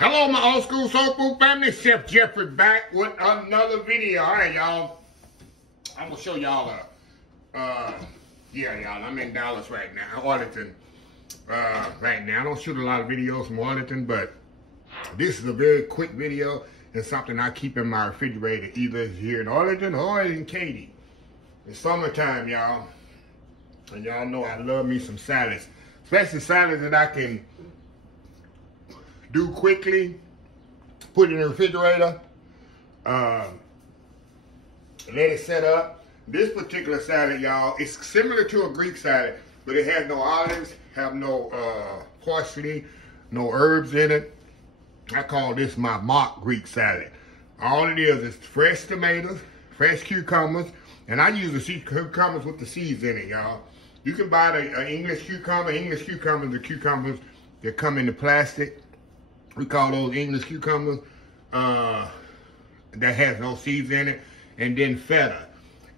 Hello, my old school soul food family. Chef Jeffrey back with another video. All right, y'all. I'm gonna show y'all yeah, y'all. I'm in Dallas right now, Arlington. Right now, I don't shoot a lot of videos from Arlington, but this is a very quick video. It's something I keep in my refrigerator, either here in Arlington or in KATY. It's summertime, y'all, and y'all know I love me some salads, especially salads that I can do quickly, put it in the refrigerator, let it set up. This particular salad, y'all, is similar to a Greek salad, but it has no olives, have no parsley, no herbs in it. I call this my mock Greek salad. All it is fresh tomatoes, fresh cucumbers, and I use the cucumbers with the seeds in it, y'all. You can buy the English cucumber. English cucumbers are cucumbers that come in the plastic. We call those English cucumbers that has no seeds in it. And then feta.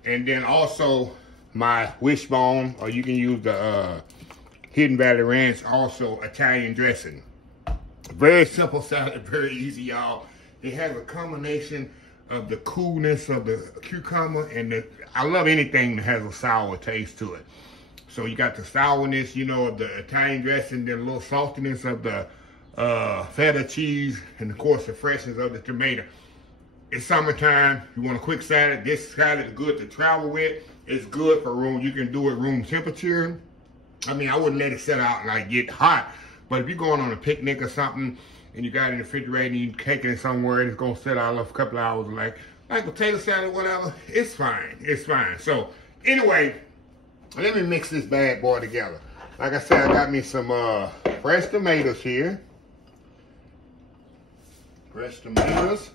And then also my wishbone, or you can use the Hidden Valley Ranch, also Italian dressing. Very simple salad, very easy, y'all. It has a combination of the coolness of the cucumber and I love anything that has a sour taste to it. So you got the sourness, you know, of the Italian dressing, then a little saltiness of the feta cheese, and of course the freshness of the tomato. It's summertime. You want a quick salad. This salad is good to travel with. It's good for room. You can do it room temperature. I mean, I wouldn't let it set out and like get hot. But if you're going on a picnic or something and you got it in the refrigerator and you take it somewhere and it's gonna set out for a couple of hours, like potato salad, whatever, it's fine. It's fine. So anyway, let me mix this bad boy together. Like I said, I got me some fresh tomatoes here. Fresh tomatoes,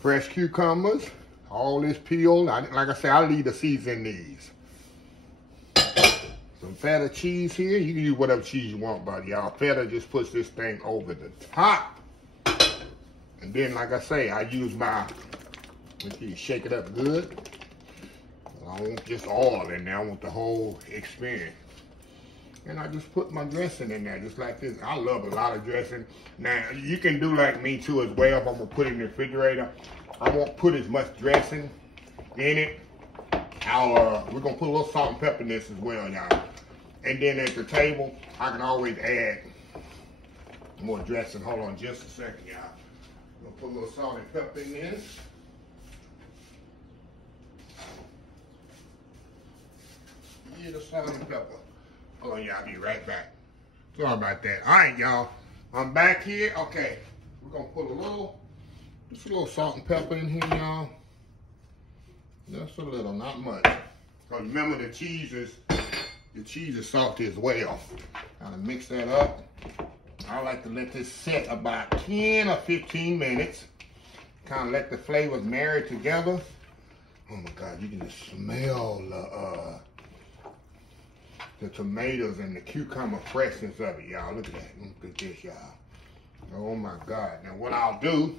fresh cucumbers, all this peel. Like I said, I leave the seeds in these. Some feta cheese here. You can use whatever cheese you want, buddy, y'all. Feta just puts this thing over the top. And then, like I say, I use my, let me shake it up good. I don't want just oil in there. I want the whole experience. And I just put my dressing in there, just like this. I love a lot of dressing. Now, you can do like me too as well. If I'm gonna put it in the refrigerator, I won't put as much dressing in it. We're gonna put a little salt and pepper in this as well, y'all. And then at the table, I can always add more dressing. Hold on just a second, y'all. I'm gonna put a little salt and pepper in this. Yeah, the salt and pepper. Hold on, y'all, I'll be right back. Sorry about that. All right, y'all. I'm back here. Okay. We're going to put just a little salt and pepper in here, y'all. Just a little, not much. Because remember, the cheese is salty as well. Kind of mix that up. I like to let this sit about 10 or 15 minutes. Kind of let the flavors marry together. Oh, my God. You can just smell the tomatoes and the cucumber freshness of it, y'all. Look at that. Look at this, y'all. Oh my God. Now what I'll do,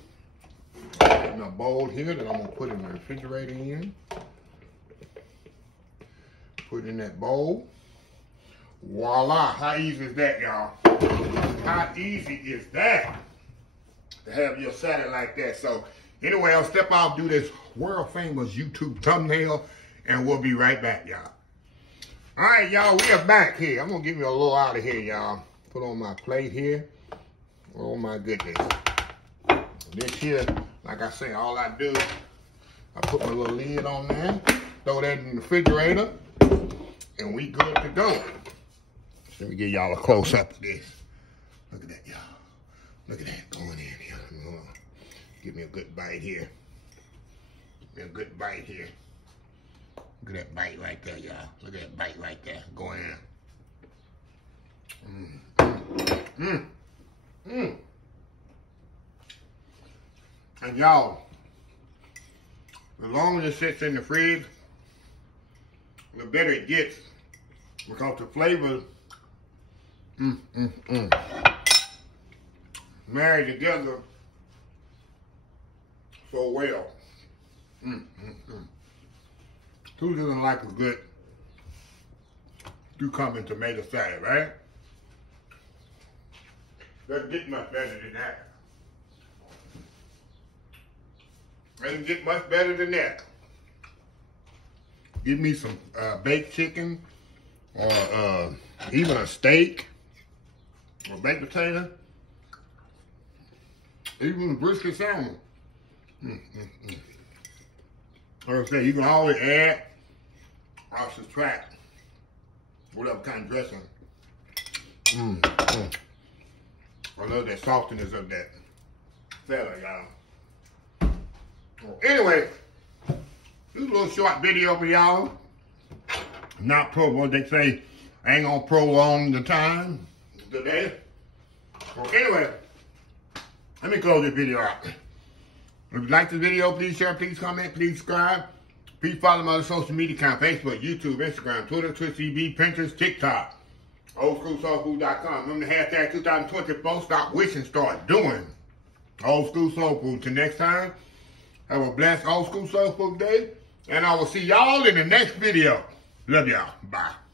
in a bowl here that I'm gonna put in the refrigerator in. Put in that bowl. Voila. How easy is that, y'all? How easy is that to have your salad like that? So anyway, I'll step out, do this world famous YouTube thumbnail, and we'll be right back, y'all. All right, y'all, we are back here. I'm going to get me a little out of here, y'all. Put on my plate here. Oh, my goodness. This here, like I say, all I do, I put my little lid on there, throw that in the refrigerator, and we good to go. Let me give y'all a close-up of this. Look at that, y'all. Look at that going in here. Give me a good bite here. Give me a good bite here. Look at that bite right there, y'all. Look at that bite right there. Go in. And y'all, the longer it sits in the fridge, the better it gets. Because the flavors marry together so well. Who doesn't like a good cucumber and tomato salad, right? Doesn't get much better than that. It doesn't get much better than that. Give me some baked chicken, or even a steak, or baked potato, even a brisket salmon. Like I said, you can always add or subtract whatever kind of dressing. I love that saltiness of that feta, y'all. Anyway, this is a little short video for y'all. Not pro, what they say, I ain't gonna prolong the time today. Well, anyway, let me close this video out. If you like this video, please share, please comment, please subscribe. Please follow my other social media account, Facebook, YouTube, Instagram, Twitter, Twitch TV, Pinterest, TikTok. OldSchoolSoulFood.com. Remember the hashtag 2020, folks. Stop wishing, start doing. Old School Soul Food. Till next time, have a blessed Old School Soul Food day. And I will see y'all in the next video. Love y'all. Bye.